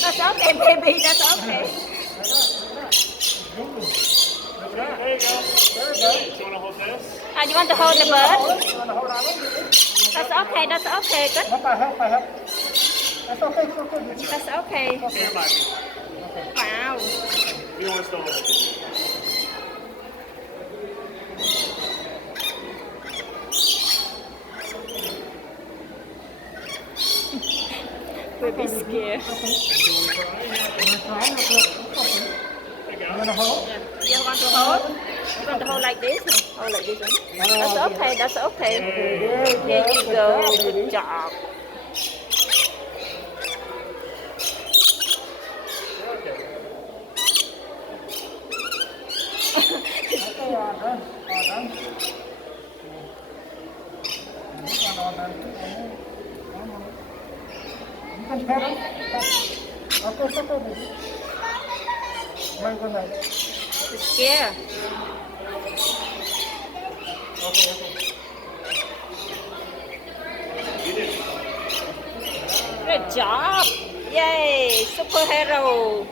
That's okay, baby. That's okay. There you go. There you go. Do you want to hold this? You want to hold the bird? That's okay. That's okay. Good. That's okay. It's okay. That's okay. Here, Mikey. Wow. You want to still hold it? Baby scared. You want to hold? Yeah. You want to hold? You want to hold like this? No, hold like this. That's okay. That's okay. There you go. Good job. It's scared. Good job. Yay. Superhero.